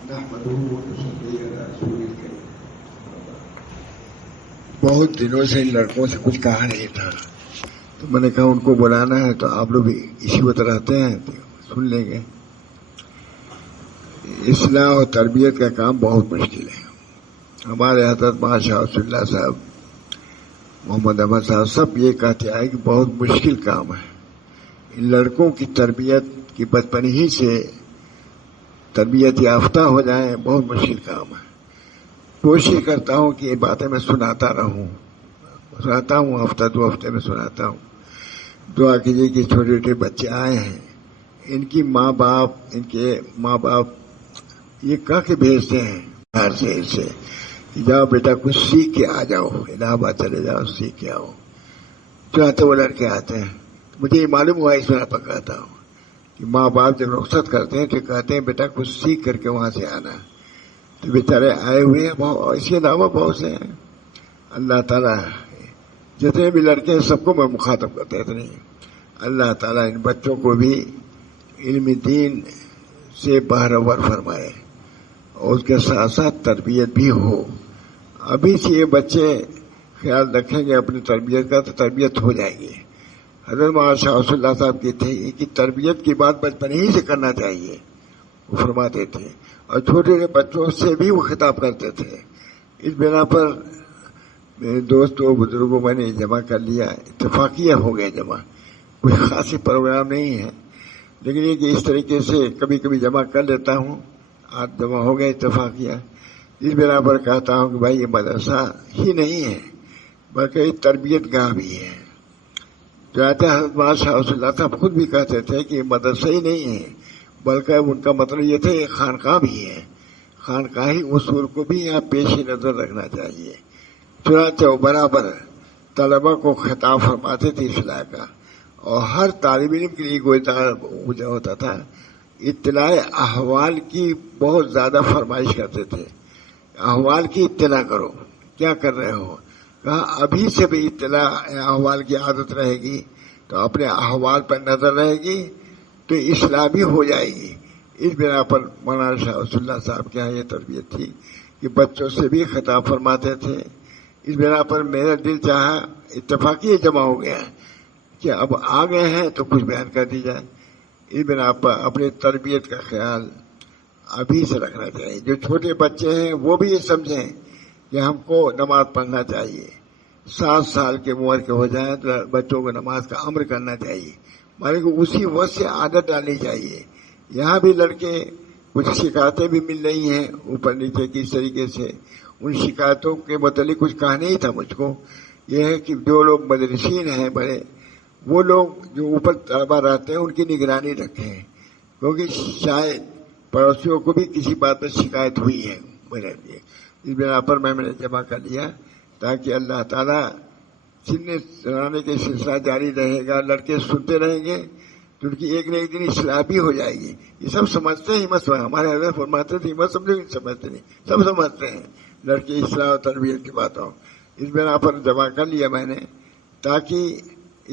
نحمده ونصلي على رسوله الكريم. بہت دنوں سے ان لڑکوں سے کچھ کہا نہیں تھا، تو میں نے کہا ان کو بلانا ہے تو آپ لوگ اسی وقت رہتے ہیں تو سن لیں گے. اصلاح اور تربیت کا کام بہت مشکل ہے. ہمارے حضرت ماشاء اللہ صاحب، محمد احمد صاحب سب یہ کہتے ہیں کہ بہت مشکل کام ہے. ان لڑکوں کی تربیت کی بچپن ہی سے تربیت یافتہ ہو جائیں، بہت مشکل کام ہے. کوشش کرتا ہوں کہ یہ باتیں میں سناتا ہوں، ہفتہ دو ہفتے میں سناتا ہوں. دعا کیجیے کہ چھوٹے چھوٹے بچے آئے ہیں، ان کے ماں باپ یہ کہہ کے بھیجتے ہیں باہر سے اسے کہ جاؤ بیٹا کچھ سیکھ کے آ جاؤ، الہ آباد چلے جاؤ سیکھ کے آؤ. چاہتے وہ لڑکے آتے ہیں. مجھے یہ معلوم ہوا، اس میں پکاتا ہوں کہ ماں باپ جب رخصت کرتے ہیں تو کہتے ہیں بیٹا کچھ سیکھ کر کے وہاں سے آنا. تو بیچارے آئے ہوئے ہیں، اس کے علاوہ بہت سے ہیں. اللہ تعالیٰ جتنے بھی لڑکے ہیں سب کو میں مخاطب کرتا ہوں. اتنے اللہ تعالیٰ ان بچوں کو بھی علم دین سے بہرور فرمائے اور اس کے ساتھ ساتھ تربیت بھی ہو. ابھی سے یہ بچے خیال رکھیں گے اپنی تربیت کا تو تربیت ہو جائے گی. حضرت مولانا شاہ رسول اللہ صاحب کی تھے کہ تربیت کی بات بچپن ہی سے کرنا چاہیے، وہ فرماتے تھے. اور چھوٹے چھوٹے بچوں سے بھی وہ خطاب کرتے تھے. اس بنا پر میرے دوستوں بزرگوں میں نے جمع کر لیا، اتفاقیہ ہو گئے جمع. کوئی خاصی پروگرام نہیں ہے، لیکن یہ کہ اس طریقے سے کبھی کبھی جمع کر لیتا ہوں. آج جمع ہو گئے اتفاقیہ. اس بنا پر کہتا ہوں کہ بھائی یہ مدرسہ ہی نہیں ہے بلکہ یہ تربیت گاہ بھی ہے. حضرت شاہ رسول اللہ صاحب خود بھی کہتے تھے کہ یہ مدرسہ ہی نہیں ہے بلکہ ان کا مطلب یہ تھا یہ خانقاہ بھی ہے. خانقاہی اصول کو بھی یہاں پیش نظر رکھنا چاہیے. چنانچہ وہ برابر طلبہ کو خطاب فرماتے تھے اصلاح کا، اور ہر طالب علم کے لیے گویا ہوتا تھا. اطلاع احوال کی بہت زیادہ فرمائش کرتے تھے. احوال کی اطلاع کرو، کیا کر رہے ہو. کہا ابھی سے بھی اطلاع احوال کی عادت رہے گی تو اپنے احوال پر نظر رہے گی تو اصلاح بھی ہو جائے گی. اس بنا پر مولانا شاہ رسول اللہ صاحب کے یہاں یہ تربیت تھی کہ بچوں سے بھی خطاب فرماتے تھے. اس بنا پر میرا دل چاہا، اتفاقی جمع ہو گیا کہ اب آ گئے ہیں تو کچھ بیان کر دی جائے. اس بنا پر اپنی تربیت کا خیال ابھی سے رکھنا چاہیے. جو چھوٹے بچے ہیں وہ بھی یہ سمجھیں کہ ہم کو نماز پڑھنا چاہیے. 7 سال کے عمر کے ہو جائیں تو بچوں کو نماز کا امر کرنا چاہیے، مانے کہ اسی وقت سے عادت ڈالنی چاہیے. یہاں بھی لڑکے کچھ شکایتیں بھی مل رہی ہیں اوپر نیچے کی اس طریقے سے. ان شکایتوں کے متعلق کچھ کہنا ہی تھا مجھ کو. یہ ہے کہ جو لوگ مدرسین ہیں بڑے، وہ لوگ جو اوپر طلبہ رہتے ہیں ان کی نگرانی رکھیں، کیونکہ شاید پڑوسیوں کو بھی کسی بات پر شکایت ہوئی ہے میرے لیے. اس بنا پر میں نے جمع کر لیا تاکہ اللہ تعالیٰ سننے سنانے کے سلسلہ جاری رہے گا. لڑکے سنتے رہیں گے تو ان کی ایک نہ ایک دن اصلاح بھی ہو جائے گی. یہ سب سمجھتے ہیں، ہمت ہمارے حضرت فرماتے تھے ہمت سمجھو، سمجھتے نہیں، سب سمجھتے ہیں لڑکے اصلاح اور تربیت کی باتوں. اس بنا پر جمع کر لیا میں نے تاکہ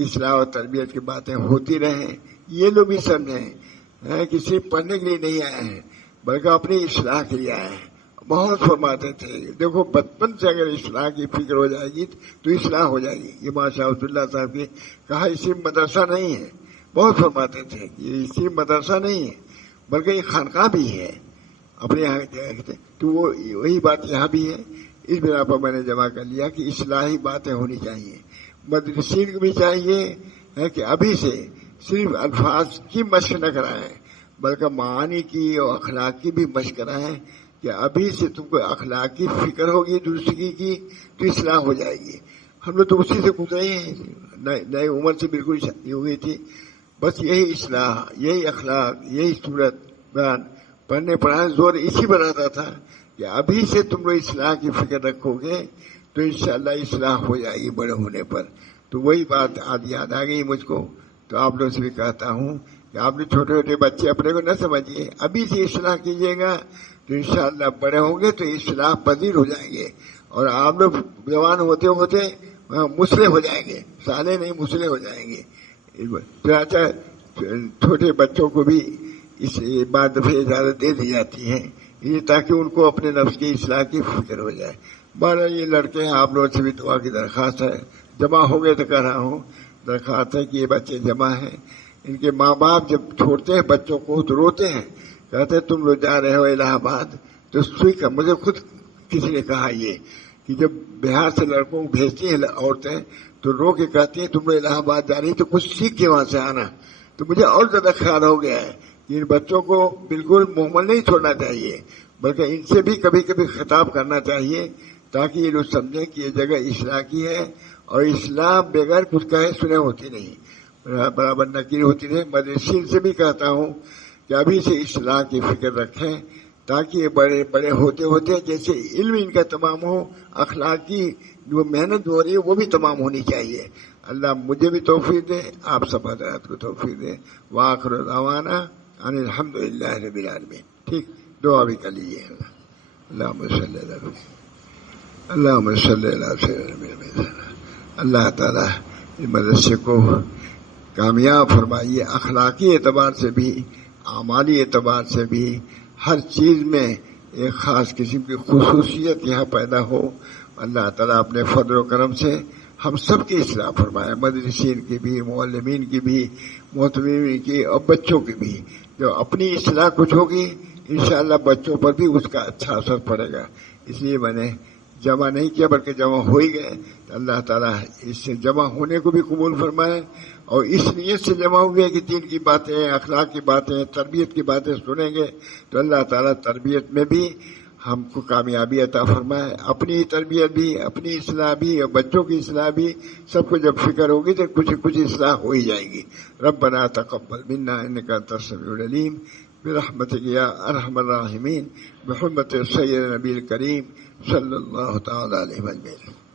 اصلاح اور تربیت کی باتیں ہوتی رہیں. یہ لوگ بھی سمجھیں کہ صرف پڑھنے کے لیے نہیں آئے ہیں بلکہ اپنی اصلاح کے لیے آئے ہیں. بہت فرماتے تھے دیکھو بچپن سے اگر اصلاح کی فکر ہو جائے گی تو اصلاح ہو جائے گی. یہ ماشاء اللہ صاحب کی کہا اس صرف مدرسہ نہیں ہے. بہت فرماتے تھے کہ یہ صرف مدرسہ نہیں ہے بلکہ یہ خانقاہ بھی ہے اپنے یہاں. تو وہ وہی بات یہاں بھی ہے. اس بنا پر میں نے جمع کر لیا کہ اصلاحی باتیں ہونی چاہیے. مدرسین کو بھی چاہیے کہ ابھی سے صرف الفاظ کی مشق نہ کرائیں بلکہ معانی کی اور اخلاق کی بھی مشق کرائیں کہ ابھی سے تم کو اخلاقی فکر ہوگی درستگی کی تو اصلاح ہو جائے گی. ہم لوگ تو اسی سے گزرے ہیں، نئے عمر سے بالکل شادی ہو گئی تھی. بس یہی اصلاح، یہی اخلاق، یہی صورت بیان پڑھنے پڑھانے زور اسی پر رہتا تھا کہ ابھی سے تم لوگ اصلاح کی فکر رکھو گے تو انشاءاللہ اصلاح ہو جائے گی بڑے ہونے پر. تو وہی بات آج یاد آ گئی مجھ کو. تو آپ لوگ سے بھی کہتا ہوں کہ آپ نے چھوٹے چھوٹے بچے اپنے کو نہ سمجھیے، ابھی سے اصلاح کیجیے گا تو انشاءاللہ بڑے ہوں گے تو اصلاح پذیر ہو جائیں گے. اور آپ لوگ جوان ہوتے ہوتے مسلح ہو جائیں گے، صالح نہیں مسلح ہو جائیں گے. چھوٹے بچوں کو بھی اس بات دفعہ اجازت دے دی جاتی ہے یہ تاکہ ان کو اپنے نفس کی اصلاح کی فکر ہو جائے. بہرحال یہ لڑکے ہیں، آپ لوگوں سے بھی دعا کی درخواست ہے. جمع ہو گئے تو کہہ رہا ہوں، درخواست ہے کہ یہ بچے جمع ہیں. ان کے ماں باپ جب چھوڑتے ہیں بچوں کو تو روتے ہیں، کہتے ہیں تم لوگ جا رہے ہو الہ آباد. تو سیکھ مجھے خود کسی نے کہا یہ کہ جب بہار سے لڑکوں کو بھیجتی ہیں عورتیں تو رو کے کہتی ہیں تم لوگ الہ آباد جا رہی تو کچھ سیکھ کے وہاں سے آنا. تو مجھے اور زیادہ خیال ہو گیا ہے کہ ان بچوں کو بالکل محمل نہیں چھوڑنا چاہیے، بلکہ ان سے بھی کبھی کبھی خطاب کرنا چاہیے تاکہ یہ لوگ سمجھیں کہ یہ جگہ اصلاح کی ہے اور اصلاح بغیر کچھ کہے سنے ہوتی نہیں، برابر نکیر ہوتی نہیں. مدرسین سے بھی کہتا ہوں کہ ابھی سے اصلاح کی فکر رکھیں تاکہ یہ بڑے بڑے ہوتے ہوتے جیسے علم ان کا تمام ہو، اخلاقی جو محنت ہو رہی ہے وہ بھی تمام ہونی چاہیے. اللہ مجھے بھی توفیق دے، آپ سب حضرات کو توفیق دے. وآخر دعوانا ان الحمد للہ رب العالمین. ٹھیک، دعا بھی کر لیجیے. اللہم صلی اللہ علیہ اللہم صلی اللہ علیہ. اللہ تعالیٰ اس مدرسے کو کامیاب فرمائیے، اخلاقی اعتبار سے بھی، اعمالی اعتبار سے بھی، ہر چیز میں ایک خاص قسم کی خصوصیت یہاں پیدا ہو. اللہ تعالیٰ اپنے فضل و کرم سے ہم سب کی اصلاح فرمائے، مدرسین کی بھی، معلمین کی بھی، معتمین کی اور بچوں کی بھی. جو اپنی اصلاح کچھ ہوگی انشاءاللہ بچوں پر بھی اس کا اچھا اثر پڑے گا. اس لیے میں نے جمع نہیں کیا بلکہ جمع ہو ہی گئے. اللہ تعالیٰ اس سے جمع ہونے کو بھی قبول فرمائے اور اس نیت سے جمع ہوئے کہ دین کی باتیں، اخلاق کی باتیں، تربیت کی باتیں سنیں گے تو اللہ تعالیٰ تربیت میں بھی ہم کو کامیابی عطا فرمائے. اپنی تربیت بھی، اپنی اصلاح بھی اور بچوں کی اصلاح بھی، سب کو جب فکر ہوگی تو کچھ اصلاح ہو ہی جائے گی. ربنا تقبل منا انک انت السمیع العلیم برحمتک یا ارحم الراحمین بحرمت سید نبی الکریم صلی اللہ تعالی علیہ وسلم.